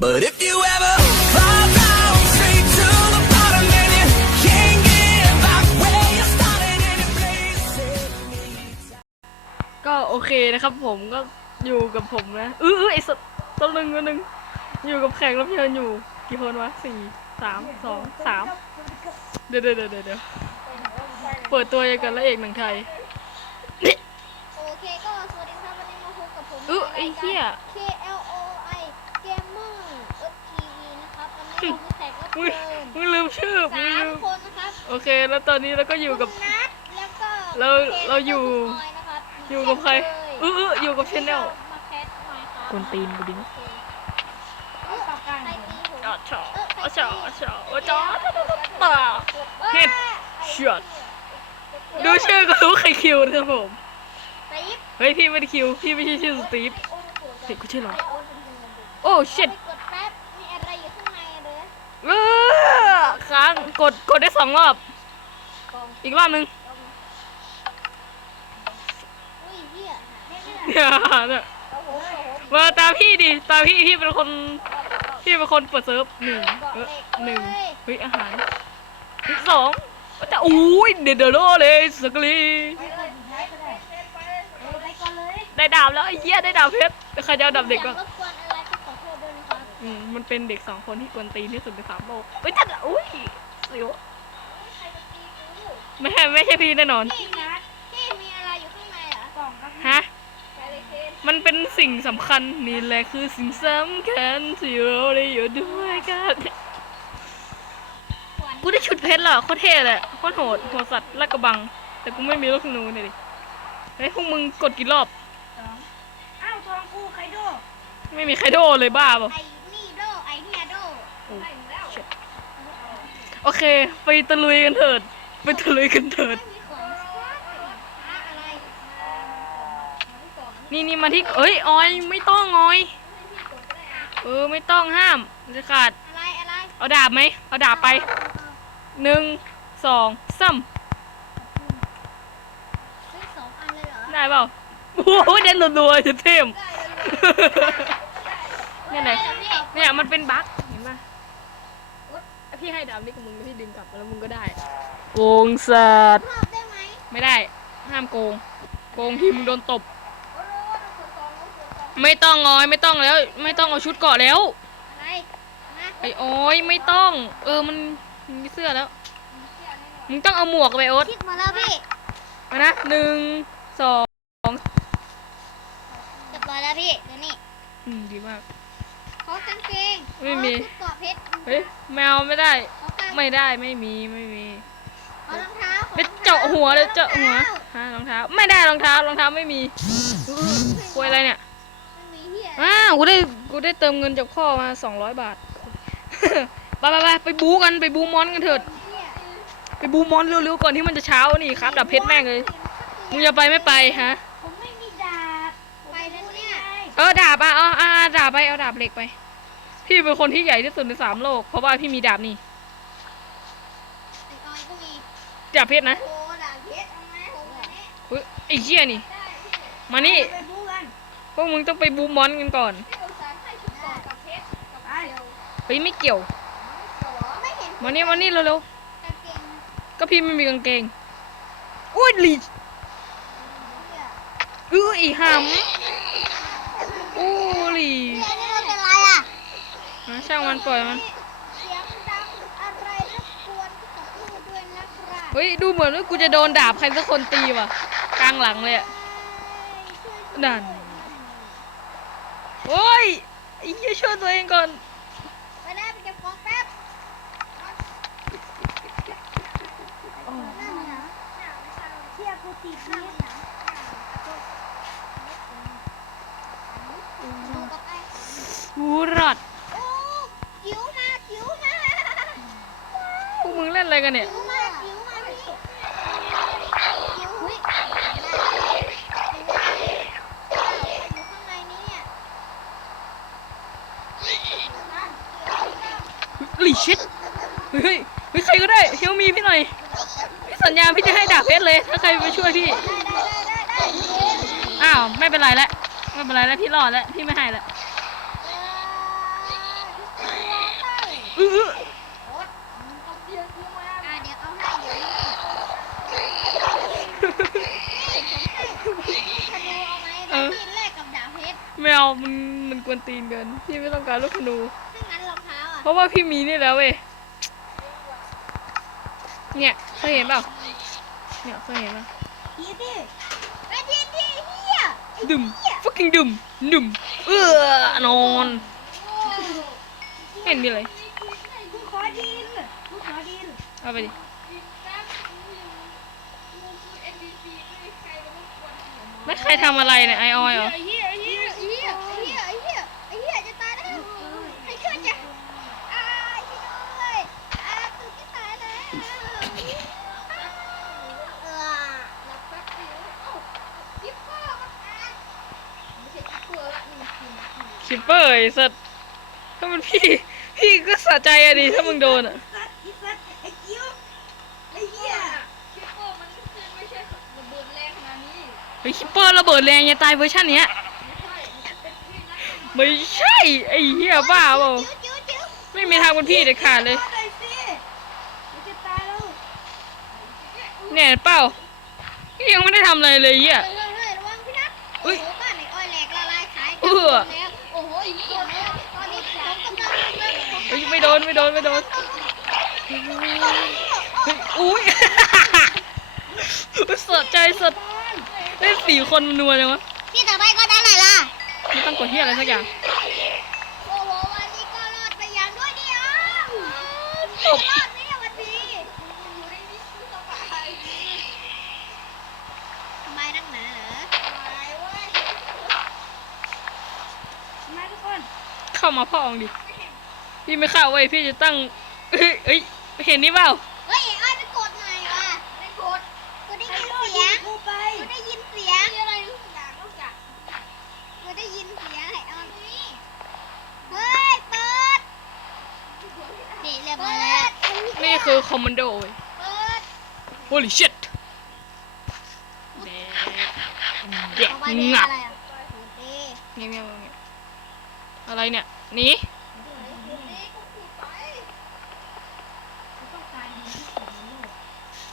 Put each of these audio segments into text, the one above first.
But if you ever fall down straight to the bottom and you can't get back where you started and you place ก็โอเคนะครับผมก็อยู่กับผมนะเออเออไอ้สัตว์ตัวหนึ่งตัวหนึ่งอยู่กับแขกรับเชิญอยู่กี่คนวะสี่สามสองสามเดี๋ยวเดี๋ยวเดี๋ยวเดี๋ยวเปิดตัวยังกันละเอกหนังไทย โอเคก็สวัสดีครับวันนี้มาพบกับผมเออไอ้เหี้ย K L O I Gamer เอฟทีวี นะครับวันนี้เรามีแขกรับมึงเชิญมึงลืมชื่อมึงสามลืมคนนะครับโอเค แล้วตอนนี้เราก็อยู่กับ คุณนัทแล้วก็เราคุณเราอยู่แล้วก็คุณอนะครับอยู่กับใครเออเอออยู่กับชแนลมาแคสหน่อยครับกวนตีนกูดิโอเคเออใครตีผมอ๋อชออ๋อชออ๋อชออ๋อชอต่าเฮ็ดช็อตดูชื่อก็รู้ใครคิวนะครับผม ตีฟเฮ้ยพี่ไม่ได้คิว พี่ไม่ใช่ชื่อสตีฟเฮ้ยกูชื่ออะไร โอ้ชิตกดแป๊บมีอะไรอยู่ข้างในอะเด้อ เออ ค้างกดกดได้สองรอบ อีกรอบหนึงอุ้ยเหี้ยเนี่ยเนี่ยโอ้โหโอ้โหมาตามพี่ดิตามพี่พี่เป็นคนพี่เป็นคนเปิดเซิร์ฟหนึ่งเออหนึ่งเฮ้ยอาหารเฮ้ยสองแต่อุ้ยเดดเดอโรเลยสกลีได้ดาบแล้วไอ้เหี้ยได้ดาบเพชรใครจะเอาดาบเด็กบ้าง อืมมันเป็นเด็กสองคนที่กวนตีนที่สุดในสามโลกเฮ้ยแต่อุ้ยสิวใครจะตีกูไม่ใช่ไม่ใช่พี่แน่นอน พี่นัทพี่มีอะไรอยู่ข้างในเหรอกล่องครับฮะ ไปเลยเคนมันเป็นสิ่งสำคัญนี่แหละคือสิ่งสำคัญที่เราได้อยู่ด้วยกันกูได้ชุดเพชรแล้วโคตรเท่เลยโคตรโหดโหดสัตว์และกระบัง แต่กูไม่มีลูกธนูเนี่ยดิเฮ้ยพวกมึงกดกี่รอบอ้าวทองกูใครโดไม่มีใครโดนเลยบ้าเปล่ะไอ้นี่ อเค ไปตะลุยกันเถิด ไปตะลุยกันเถิด นี่นี่มาที่เอ้ยออยไม่ต้องออย เออไม่ต้องห้ามจะขาด อะไรอะไรเอาดาบไหมเอาดาบไปหนึ่งสองสามซื้อสองอันเลยเหรอได้เปล่าโอ้โหเด่นรัวๆจะเทมนี่ไหนได้เหรอพี่เนี่ยมันเป็นบั๊ก พี่ให้ดาบนี่กับมึงแล้วพี่ดึงกลับแล้วมึงก็ได้ โกงสัตว์ชอบได้ไหมไม่ได้ ห้ามโกง โกงทีมึงโดนตบ โอ้โหดูสองดูสองไม่ต้องงอยไม่ต้องแล้ว ไม่ต้องเอาชุดเกาะแล้ว อะไรนะไอ้โอ้ยไม่ต้อง เออมันมีเสื้อแล้ว มึงต้องเอาหมวกไปโอ๊ต คิดมาแล้วพี่มานะหนึ่งสองเรียบร้อยแล้วพี่เดี๋ยวนี้อืมดีมากเขากางเกงไม่มีเขาชุดเกราะเพชรเฮ้ยแมวไม่ได้เขากางไม่ได้ไม่มีไม่มีเขารองเท้าไปเจาะหัวเลยเจาะหัวฮะรองเท้าไม่ได้รองเท้ารองเท้าไม่มีคุยอะไรเนี่ยไม่มีเหี้ยอ้าวกูได้กูได้เติมเงินจากพ่อมาสองร้อยบาท ไปไปไปไปบูกันไปบูมอนกันเถิด เหี้ยไปบูมอนเร็วๆก่อนที่มันจะเช้านี่ครับดับเพชรแม่งเลยมึงจะไปไม่ไปฮะ ผมไม่มีดาบไปแล้ว เนี่ยเออดาบอะเอาเอาเอาดาบไปเอาดาบเหล็กไป พี่เป็นคนที่ใหญ่ที่สุดในสามโลก เพราะว่าพี่มีดาบนี่ไอ้ออยก็มีดาบเพชรนะโอ้ดาบเพชรเอาไหมผมอันนี้เฮ้ยไอ้เหี้ยนี่ ได้พี่มานี่ไปบู๊กันพวกมึงต้องไปบูมอนกันก่อนพี่อุตส่าห์ให้ชุดเกราะกับเพชรกับเดียวเฮ้ยไม่เกี่ยวไม่เห็นมานี่มานี่เร็วกางเกงๆก็พี่ไม่มีกางเกงอุ้ยหลีเหี้ยอื้ออีหำ อู้หลีเหี้ยนี่มันเป็นไรอะอะช่างมันปล่อยมันเสียงดังอะไรรบกวนขอโทษด้วยนะครับเฮ้ยดูเหมือนว่ากูจะโดนดาบใครสักคนตีว่ะกลางหลังเลยอะดันโอ้ยไอ้เหี้ยช่วยตัวเองก่อนไปได้ไปเก็บของแป๊บนั่นเหรอเชี่ยกูติดนี่ กูรอดโอ้จิ๋วมาจิ๋วมาพวกมึงเล่นอะไรกันเนี่ย จิ๋วมาจิ๋วมาพี่จิ๋วเฮ้ยอยู่ข้างในนี้เนี่ยหลีชิดเฮ้ยเฮ้ยใครก็ได้เฮลมีพี่หน่อยพี่สัญญาพี่จะให้ดาบเพชรเลย ถ้าใครไปช่วยพี่ ได้ได้ได้ได้อ้าว ไม่เป็นไรแล้วไม่เป็นไรแล้วพี่รอดแล้วพี่ไม่ให้แล้ว อื้ออื้อโอ๊ตมึงเอาเบียร์กูมาอะเดี๋ยวเอาให้เดี๋ยวนี้ธนูเอาไหมแล้วมีดแลกกับดาบเพชรไม่เอามันมันกวนตีนเกินพี่ไม่ต้องการลูกธนู ซึ่งนั้นรองเท้าอะเพราะว่าพี่มีนี่แล้วเว้ยเนี่ยเคยเห็นเปล่าเนี่ยเคยเห็นป่ะทีดิไปทีดิเฮียดึม fucking ดึมดึมเออนอนไม่เห็นมีอะไรกูขอ ดินกูขอดินเอาไปดิแล้วใครทำอะไรเนี่ยไอออยเหรอ ไอ้เหี้ยไอ้เหี้ยไอ้เหี้ยไอ้เหี้ยไอ้เหี้ยไอ้เหี้ยจะตายแล้วให้ช่วยจ้ะอ่าช่วยด้วยอ่าตื่นจะตายแล้วเออหลับแป๊บเดียวเอ้ายิปเปอร์มันอ่านไม่ใช่ยิปเปอร์ละนี่มันคือมันคือคิปเปอร์ไอ้สัตว์ถ้ามันพี่ พี่ก็สะใจอะดิถ้ามึงโดนอะสัตว์อีสัตว์ไอ้กิ้วไอ้เหี้ยยิปเปอร์มันไม่ใช่ระเบิดแรงขนาดนี้เฮ้ยคิปเปอร์ระเบิดแรงอย่าตายเวอร์ชันเนี้ยไม่ใช่ไอ้เหี้ยบ้าเปล่าจิ้วจิ้วไม่มีทางเป็นพี่เด็ดขาดเลยหน่อยสิมันจะตายแล้วเนี่ยเห็นเปล่าพี่ยังไม่ได้ทำอะไรเลยเหี้ยเฮ้ยเฮ้ยเฮ้ยระวังพี่นัทอุ๊โอ้ยโหบ้านไหนอ้อยแหลกละลายขายเอื้อแล้วโอ้โห เริ่มเฮ้ยไม่โดนไม่โดนไม่โดนเฮ้ยอุ้ย สดใจสดเล่นสี่คนมันนัวจังวะพี่ต่อไปก็ได้ไหนล่ะไม่ต้องกดเหี้ยอะไรสักอย่างโอ้โหวันนี้ก็รอดไปอย่างด้วยเดียวรอดไหมเนี่ยวันนี้อยู่ในนี้คือสบายทำไมนักหนาเหรอทำไมเว้ยทำไมทุกคนเข้ามาพ่อองดิ พี่ไม่เข้าเว้ยพี่จะตั้งเอ้ยเอ้ยเห็นนี่เปล่าเฮ้ยไอ้ไปกดใหม่ว่ะไปกดกูได้ยินเสียงกูไปกูได้ยินเสียงอะไรทุกอย่างนอกจากกูได้ยินเสียงไอ้ออนนี่เฮ้ยเปิดนี่เรียบร้อยแล้วนี่คือคอมมานโดเว้ย เปิด holy shit แดกแดกเอาไว้เป็นงับอะไรอะโอเคเงี้ยเงี้ยเงี้ยอะไรเนี่ยหนี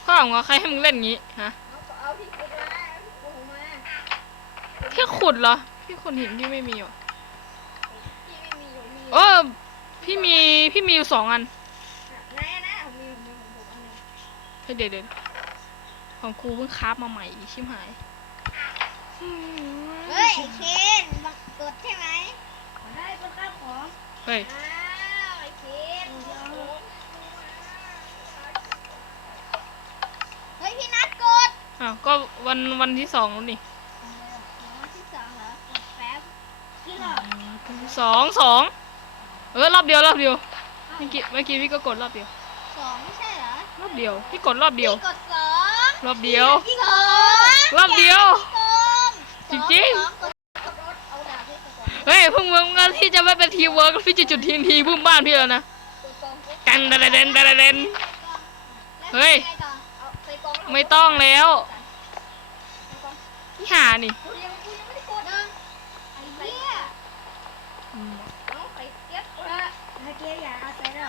พ่อของเราใครให้มึงเล่นงี้ฮะเอาที่ขุดมาขุดมาพี่ขุดเหรอพี่ขุดหินพี่ไม่มีว่ะที่ไม่มีอยู่มีเออพี่มีพี่มีอยู่สองอันไหนนะผมมีผมมีผมผมอันนึงเฮ้ยเดี๋ยวเดี๋ยวของครูเพิ่งคราฟมาใหม่ชิมหายเฮ้ยไอ้เคนบังกดใช่ไหมได้เป็นข้าวของเฮ้ย อ้าวไอ้เคนเฮ้ยพี่นัทกด อ้าวก็ วันวันที่สองแล้วนี่วันที่สองเหรอกดแป๊บกี่รอบสองสองเออรอบเดียวรอบเดียวเมื่อกี้เมื่อกี้พี่ก็กดรอบเดียวสองไม่ใช่เหรอรอบเดียวพี่กดรอบเดียวพี่กดสองรอบเดียวพี่สองรอบเดียวพี่โกงจริงเอาดาบให้กดก่อนเฮ้ยพวกมึงงั้นที่จะไม่เป็นทีมเวิร์กพี่จะจุดทีนทีพุ่มบ้านพี่แล้วนะกันดะเดนดะเดนดเดนเฮ้ยไม่ต้องแล้ว กองพี่หานี่กูยังกูยังไม่ได้กดนะไอ้เหี้ยเอาใส่เก็บเออไอ้เกียร์อย่าเอาใส่แล้ว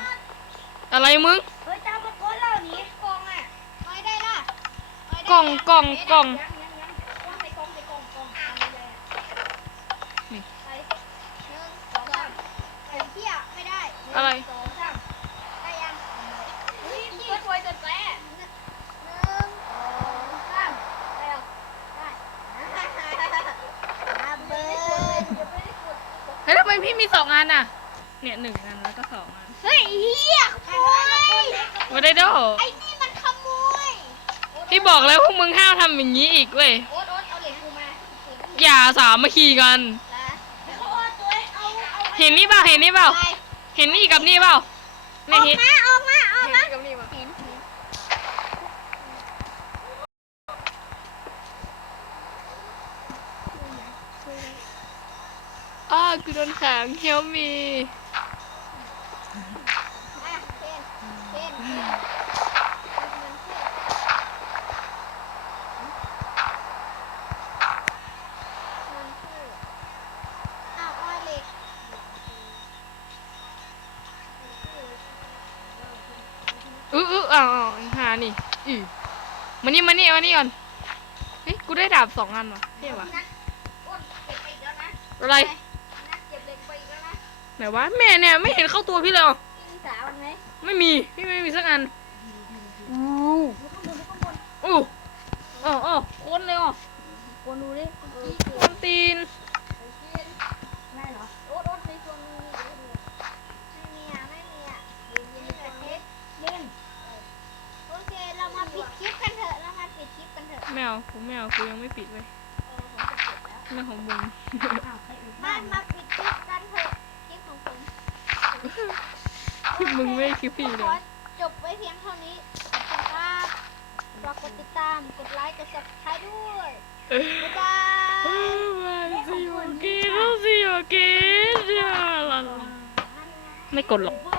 อะไรมึง เฮ้ยเจ้ามากดแล้วหนี่กองอะไม่ได้ล่ะไม่ได้กล่องกล่องกล่อง ยังยังยังวางใส่กองใส่กองกองอันนี้เลยอะนี่ใส่หนึ่งสองสามไอ้เหี้ยไม่ได้หนึ่งอะไร สองสามได้ยังเฮ้ยพี่ช่วยจนแป๊ะหนึ่งสองสามได้แล้วได้อาเบิร์นยังไม่ได้กด เฮ้ยทำไม พี่มีสองอันอะ เนี่ยหนึ่งอันแล้วก็สองอันเฮ้ยเหี้ยขโมยไม่ได้โดไอ้นี่มันขโมยพี่บอกแล้วพวกมึงห้ามทำอย่างนี้อีกเว้ย โอ๊ตโอ๊ตเอาเหรียญกูมาเปิดดูอย่าสามัคคีกัน นะแล้วโอ๊ตตัวเองเอาเอาเห็นนี่เปล่าเห็นนี่เปล่าไปเห็นนี่กับนี่เปล่าอไม่อกเห็นมาออกมาออก เห็น มา นี่กับนี่เปล่า เห็นเห็น อ้า กูโดนขังเฮลมีอะเห็นเห็นเห็นมันคืออ้าวอ้อยเหล็กอื้ออ้าวอ้าวหานี่อือมานี่มานี่มานี่ก่อนเฮ้ยกูได้ดาบสองอันวะเท่ว่ะนัดอ้วนเก็บไปอีกแล้วนะอะไร ไหนวะแม่เนี่ยไม่เห็นเข้าตัวพี่เลยเหรอพี่มีสาวมันไหมไม่มีพี่ไม่มีสักอันอู้ดูข้างบนดูข้างบนอู้อ๋ออ๋อคนเลยอ๋อคนดูดิเมื่อกี้คนตีนไม่เหรอโอ๊ตโอ๊ตในตัวมึงไม่มีอะไม่มีอะยิงยิงเทสเล่นโอเคเรามาปิดคลิปกันเถอะเรามาปิดคลิปกันเถอะแมวกูแมวกูยังไม่ปิดเลยเออผมจะปิดแล้วเรื่องของมึงมามาปิดคลิป มึงไม่คิดพี่เลขอยจบไว้เพียงเท่านี้ขอบคุณครับฝากกดติดตาม กดไลค์ กด subscribe ด้วย บ๊ายบาย see you again I'll see you again ไม่กดหรอกเพื่อน